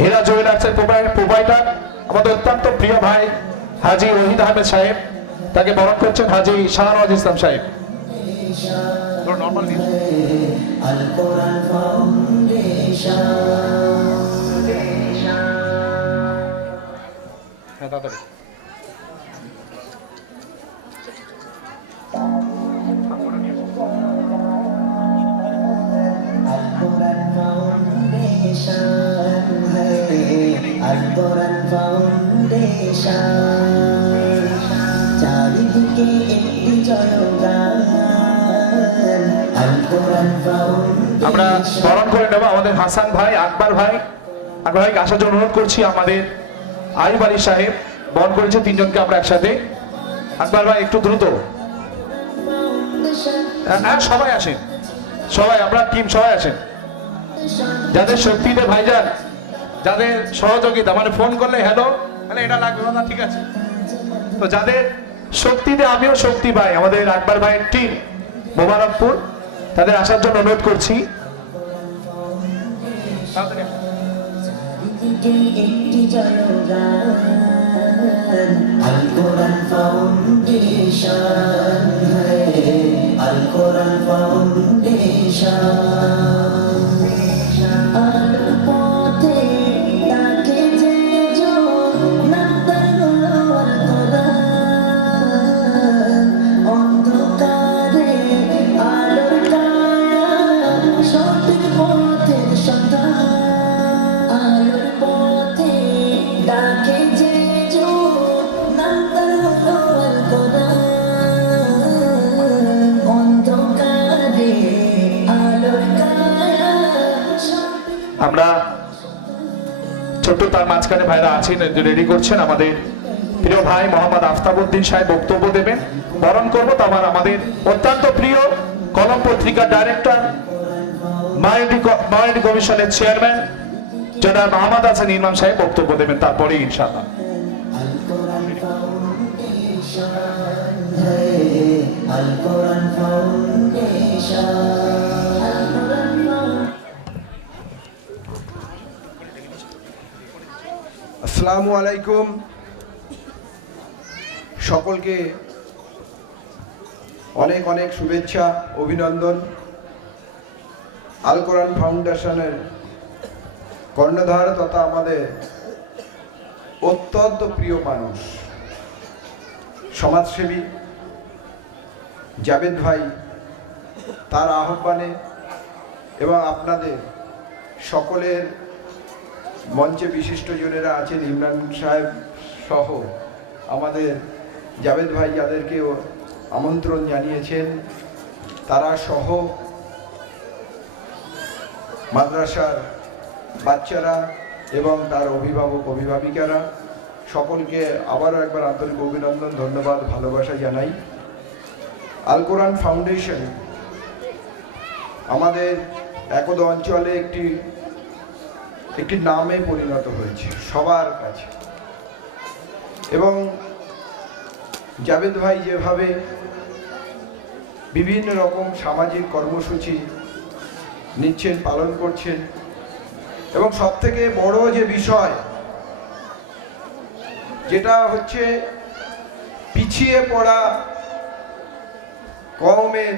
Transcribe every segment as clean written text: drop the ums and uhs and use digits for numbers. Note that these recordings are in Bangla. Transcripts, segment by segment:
হীরা জুয়েলার্সের প্রোভাইডার আমাদের অত্যন্ত প্রিয় ভাই হাজী ওহিদ আহমেদ সাহেব, তাকে বরণ করছেন হাজী শাহনওয়াজ ইসলাম সাহেব। হ্যাঁ তাড়াতাড়ি। চারিদিকে একটি জনগান আমরা বরণ করে নেব আমাদের হাসান ভাই, আকবর ভাই। আকবর ভাইকে আসার জন্য অনুরোধ করছি। আমাদের আরিফ আলী সাহেব বরণ করেছে তিনজনকে আমরা একসাথে। আকবর ভাই একটু দ্রুত। হ্যাঁ সবাই আসেন, সবাই আমরা টিম সবাই আসেন। যাদের শক্তিতে ভাইজান, যাদের সহযোগিতা মানে ফোন করলে হ্যালো মানে এটা লাগবে না, ঠিক আছে। তো যাদের শক্তিতে আমিও শক্তি পাই, আমাদের আকবর ভাইয়ের টিম মোবারকপুর, তাদের আসার জন্য অনুরোধ করছি। একটি জনগান আল কোরআন ফাউন্ডেশন, আল কোরআন ফাউন্ডেশন। আলোর পথে তাকে যে নামদার হলো আল কোরআন, অন্ধকারে আলোর কায়া সঠিক পথের সন্ধান। আলোর পথে তাকে যে নামদার হলো আল কোরআন, অন্ধকারে আলোর কায়া। আমরা ছোট্ট তার মাঝখানে ভাইরা আছেন, রেডি করছেন। আমাদের প্রিয় ভাই মোহাম্মদ আফতাবউদ্দিন সাহেব বক্তব্য দেবেন, বরণ করবো। তারপর আমাদের অত্যন্ত প্রিয় কলম পত্রিকার ডাইরেক্টর, মাইনরিটি কমিশনের চেয়ারম্যান জনাব মোহাম্মদ হাসান ইমাম সাহেব বক্তব্য দেবেন, তারপরে ইনশাআল্লাহ। আল কোরআন ফাউন্ডেশন, আল কোরআন ফাউন্ডেশন। আসসালামু আলাইকুম। সকলকে অনেক অনেক শুভেচ্ছা, অভিনন্দন। আল কোরআন ফাউন্ডেশনের কর্ণধার তথা আমাদের অত্যন্ত প্রিয় মানুষ, সমাজসেবী জাবেদ ভাই, তার আহ্বানে এবং আপনাদের সকলের মঞ্চে বিশিষ্টজনেরা আছেন, ইমরান সাহেব সহ আমাদের জাবেদ ভাই যাদেরকেও আমন্ত্রণ জানিয়েছেন, তারা সহ মাদ্রাসার বাচ্চারা এবং তার অভিভাবক অভিভাবিকারা সকলকে আবারও একবার আন্তরিক অভিনন্দন, ধন্যবাদ, ভালোবাসা জানাই। আল কোরআন ফাউন্ডেশন আমাদের একদ অঞ্চলে একটি নামে পরিণত হয়েছে সবার কাছে। এবং জাবেদ ভাই যেভাবে বিভিন্ন রকম সামাজিক কর্মসূচি নিচ্ছেন, পালন করছেন, এবং সবথেকে বড় যে বিষয় যেটা হচ্ছে পিছিয়ে পড়া কওমের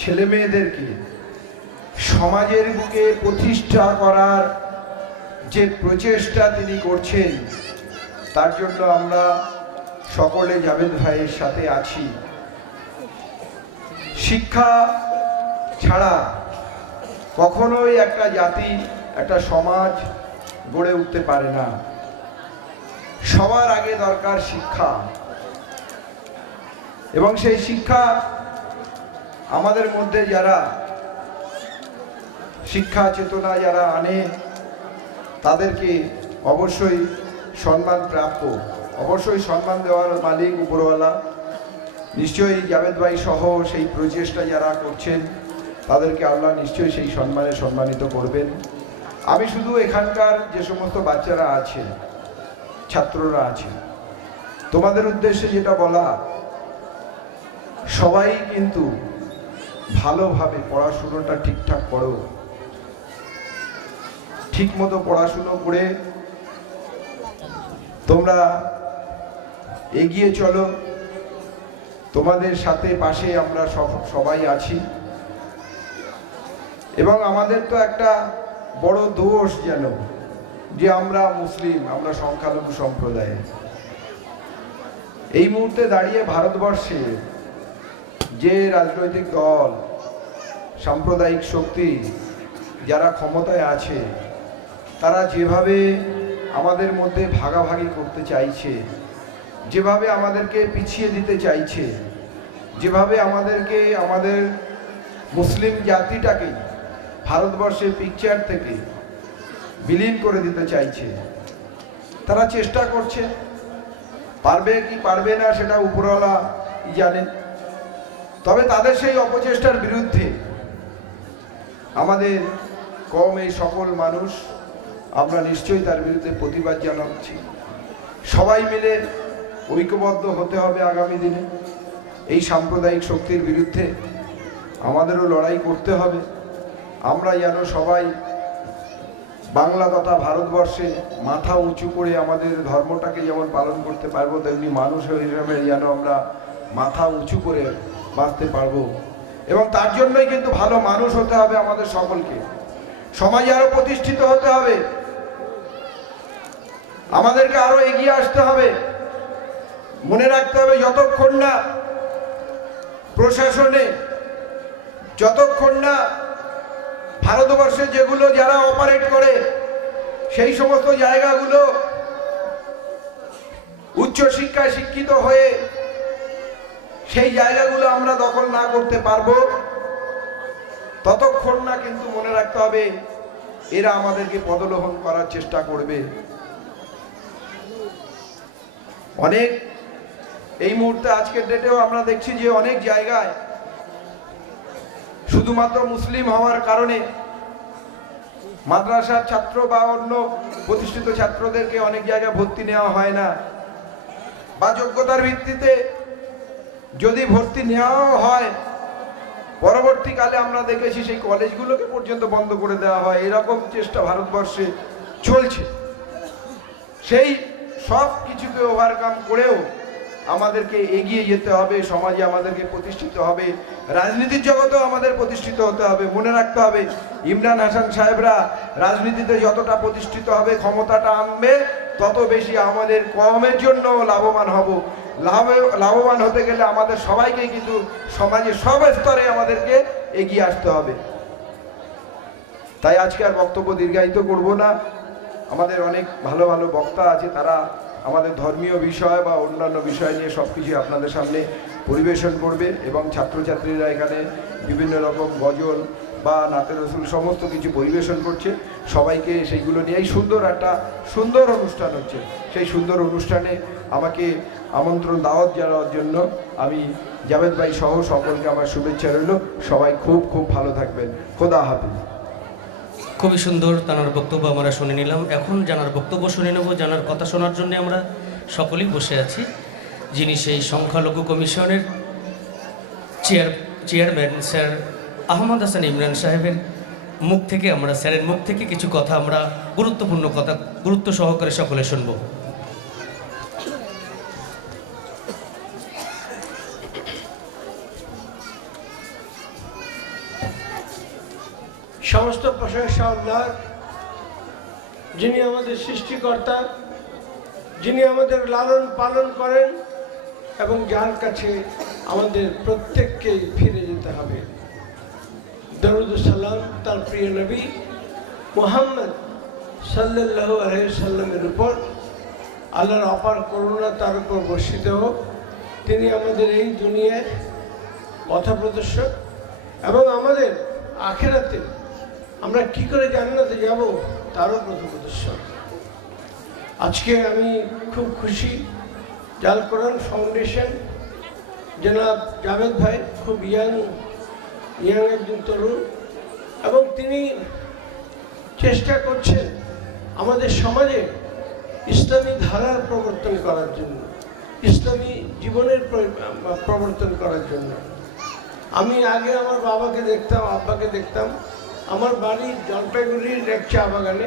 ছেলে মেয়েদেরকে সমাজের বুকে প্রতিষ্ঠা করার যে প্রচেষ্টা তিনি করছেন, তার জন্য আমরা সকলে জাবেদ ভাইয়ের সাথে আছি। শিক্ষা ছাড়া কখনোই একটা জাতি, একটা সমাজ গড়ে উঠতে পারে না। সবার আগে দরকার শিক্ষা, এবং সেই শিক্ষা আমাদের মধ্যে যারা শিক্ষা চেতনা যারা আনে তাদেরকে অবশ্যই সম্মান প্রাপ্য, অবশ্যই সম্মান দেওয়ার মালিক উপরওয়ালা। নিশ্চয়ই জাবেদ ভাই সহ সেই প্রচেষ্টা যারা করছেন তাদেরকে আল্লাহ নিশ্চয়ই সেই সম্মানে সম্মানিত করবেন। আমি শুধু এখানকার যে সমস্ত বাচ্চারা আছে, ছাত্ররা আছে, তোমাদের উদ্দেশ্যে যেটা বলা, সবাই কিন্তু ভালোভাবে পড়াশুনোটা ঠিকঠাক করো। ঠিকমতো পড়াশুনো করে তোমরা এগিয়ে চলো। তোমাদের সাথে পাশে আমরা সবাই আছি। এবং আমাদের তো একটা বড় দোষ যেন যে আমরা মুসলিম, আমরা সংখ্যালঘু সম্প্রদায়। এই মুহূর্তে দাঁড়িয়ে ভারতবর্ষে যে রাজনৈতিক দল, সাম্প্রদায়িক শক্তি যারা ক্ষমতায় আছে, তারা যেভাবে আমাদের মধ্যে ভাগাভাগি করতে চাইছে, যেভাবে আমাদেরকে পিছিয়ে দিতে চাইছে, যেভাবে আমাদেরকে, আমাদের মুসলিম জাতিটাকে ভারতবর্ষের পিকচার থেকে বিলীন করে দিতে চাইছে, তারা চেষ্টা করছে। পারবে কি পারবে না সেটা উপরওয়ালা জানেন। তবে তাদের সেই অপচেষ্টার বিরুদ্ধে আমাদের কম এই সকল মানুষ আমরা নিশ্চয়ই তার বিরুদ্ধে প্রতিবাদ জানাচ্ছি। সবাই মিলে ঐক্যবদ্ধ হতে হবে আগামী দিনে। এই সাম্প্রদায়িক শক্তির বিরুদ্ধে আমাদেরও লড়াই করতে হবে। আমরা যেন সবাই বাংলা তথা ভারতবর্ষে মাথা উঁচু করে আমাদের ধর্মটাকে যেমন পালন করতে পারবো, তেমনি মানুষ হিসেবে যেন আমরা মাথা উঁচু করে বাঁচতে পারবো। এবং তার জন্যই কিন্তু ভালো মানুষ হতে হবে আমাদের সকলকে। সমাজে আরো প্রতিষ্ঠিত হতে হবে, আমাদেরকে আরো এগিয়ে আসতে হবে। মনে রাখতে হবে, যতক্ষণ না প্রশাসনে, যতক্ষণ না ভারতবর্ষে যেগুলো যারা অপারেট করে সেই সমস্ত জায়গাগুলো উচ্চশিক্ষায় শিক্ষিত হয়ে সেই জায়গাগুলো আমরা দখল না করতে পারবো, ততক্ষণ না কিন্তু মনে রাখতে হবে এরা আমাদেরকে পদলোহন করার চেষ্টা করবে। অনেক এই মুহূর্তে আজকের ডেটেও আমরা দেখছি যে অনেক জায়গায় শুধুমাত্র মুসলিম হওয়ার কারণে মাদ্রাসার ছাত্র বা অন্য প্রতিষ্ঠিত ছাত্রদেরকে অনেক জায়গায় ভর্তি নেওয়া হয় না, বা যোগ্যতার ভিত্তিতে যদি ভর্তি নেওয়াও হয়, পরবর্তীকালে আমরা দেখেছি সেই কলেজগুলোকে পর্যন্ত বন্ধ করে দেওয়া হয়। এরকম চেষ্টা ভারতবর্ষে চলছে। সেই সব কিছুকে ওভারকাম করেও আমাদেরকে এগিয়ে যেতে হবে, সমাজে আমাদেরকে প্রতিষ্ঠিত হবে, রাজনীতির জগতেও আমাদের প্রতিষ্ঠিত হতে হবে। মনে রাখতে হবে, ইমরান হাসান সাহেবরা রাজনীতিতে যতটা প্রতিষ্ঠিত হবে, ক্ষমতাটা আনবে, তত বেশি আমাদের কমের জন্য লাভবান হব। লাভবান হতে গেলে আমাদের সবাইকে কিন্তু সমাজের সব স্তরে আমাদেরকে এগিয়ে আসতে হবে। তাই আজকে আর বক্তব্য দীর্ঘায়িত করব না। আমাদের অনেক ভালো ভালো বক্তা আছে, তারা আমাদের ধর্মীয় বিষয় বা অন্যান্য বিষয় নিয়ে সব কিছু আপনাদের সামনে পরিবেশন করবে। এবং ছাত্রছাত্রীরা এখানে বিভিন্ন রকম গজল বা নাতে রসুল সমস্ত কিছু পরিবেশন করছে। সবাইকে সেইগুলো নিয়েই সুন্দর অনুষ্ঠান হচ্ছে। সেই সুন্দর অনুষ্ঠানে আমাকে আমন্ত্রণ দাওয়াত জানানোর জন্য আমি জাভেদ ভাই সহ সকলকে আমার শুভেচ্ছা রইল। সবাই খুব খুব ভালো থাকবেন। খোদা হাফেজ। খুবই সুন্দর তানার বক্তব্য আমরা শুনে নিলাম। এখন জানার বক্তব্য শুনে নেব। জানার কথা শোনার জন্য আমরা সকলেই বসে আছি। যিনি সেই সংখ্যালঘু কমিশনের চেয়ারম্যান স্যার আহমদ হাসান ইমরান সাহেবের মুখ থেকে, আমরা স্যারের মুখ থেকে কিছু কথা, আমরা গুরুত্বপূর্ণ কথা গুরুত্ব সহকারে সকলে শুনব। সমস্ত প্রশংসা আল্লাহর, যিনি আমাদের সৃষ্টিকর্তা, যিনি আমাদের লালন পালন করেন এবং যার কাছে আমাদের প্রত্যেককেই ফিরে যেতে হবে। দরুদ সালাম তার প্রিয় নবী মুহাম্মদ সাল্লাল্লাহু আলাইহি সাল্লামের উপর আল্লাহর অপার করুণা তার উপর বর্ষিত হোক। তিনি আমাদের এই দুনিয়ায় পথপ্রদর্শক এবং আমাদের আখিরাতে আমরা কি করে জান্নাতে যাব তারও পথপ্রদর্শক। আজকে আমি খুব খুশি, জাল কোরআন ফাউন্ডেশন জনাব জাভেদ ভাই খুব ইয়াং একজন তরুণ, এবং তিনি চেষ্টা করছেন আমাদের সমাজে ইসলামী ধারার প্রবর্তন করার জন্য, ইসলামী জীবনের প্রবর্তন করার জন্য। আমি আগে আমার বাবাকে দেখতাম, আব্বাকে দেখতাম, আমার বাড়ি জলপাইগুড়ির এক চা বাগানে,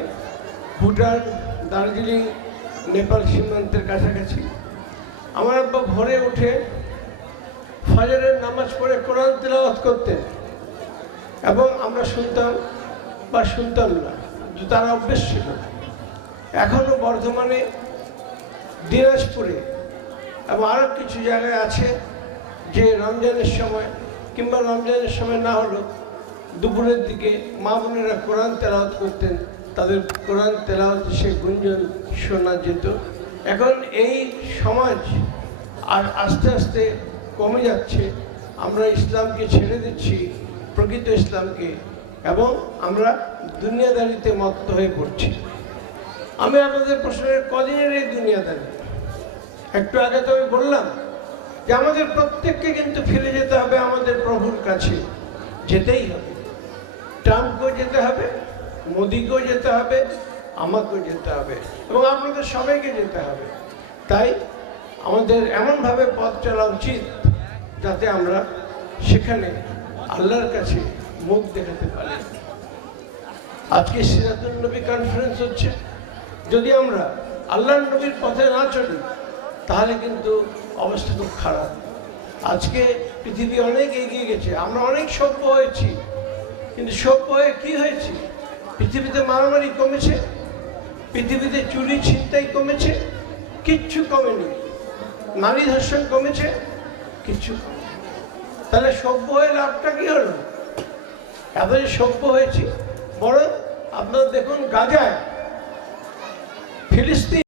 ভুটান, দার্জিলিং, নেপাল সীমান্তের কাছাকাছি। আমার আব্বা ভোরে উঠে ফজরের নামাজ পড়ে কোরআন তেলাওয়াত করতেন এবং আমরা শুনতাম বা শুনতাম না, তার অভ্যেস ছিল। এখনও বর্ধমানে, দিনাজপুরে এবং আরও কিছু জায়গায় আছে যে রমজানের সময় কিংবা রমজানের সময় না হলো দুপুরের দিকে মা বোনেরা কোরআন তেলাওয়াত করতেন, তাদের কোরআন তেলাওয়াতে সে গুঞ্জন শোনা যেত। এখন এই সমাজ আর আস্তে আস্তে কমে যাচ্ছে। আমরা ইসলামকে ছেড়ে দিচ্ছি, প্রকৃত ইসলামকে, এবং আমরা দুনিয়াদারিতে মত্ত হয়ে পড়ছি। আমি আপনাদের প্রশ্নের কদিনের এই দুনিয়াদারি, একটু আগে তো আমি বললাম যে আমাদের প্রত্যেককে কিন্তু ফিরে যেতে হবে আমাদের প্রভুর কাছে, যেতেই হবে। ট্রাম্পকেও যেতে হবে, মোদিকেও যেতে হবে, আমাকেও যেতে হবে এবং আপনাদের সবাইকে যেতে হবে। তাই আমাদের এমনভাবে পথ চলা উচিত যাতে আমরা সেখানে আল্লাহর কাছে মুখ দেখাতে পারি। আজকে সিরাতুন নবী কনফারেন্স হচ্ছে। যদি আমরা আল্লাহর নবীর পথে না চলি তাহলে কিন্তু অবস্থা খুব খারাপ। আজকে পৃথিবী অনেক এগিয়ে গেছে, আমরা অনেক সভ্য হয়েছি, কিন্তু সভ্য হয়ে কী হয়েছে? পৃথিবীতে মারামারি কমেছে, পৃথিবীতে চুরি ছিনতাই কমেছে, কিচ্ছু কমেনি। নারী ধর্ষণ কমেছে, কিচ্ছু কমেনি। তাহলে সভ্য হয়ে লাভটা কি হলো? এত যে সভ্য হয়েছি, বরং আপনারা দেখুন গাজায়, ফিলিস্তিন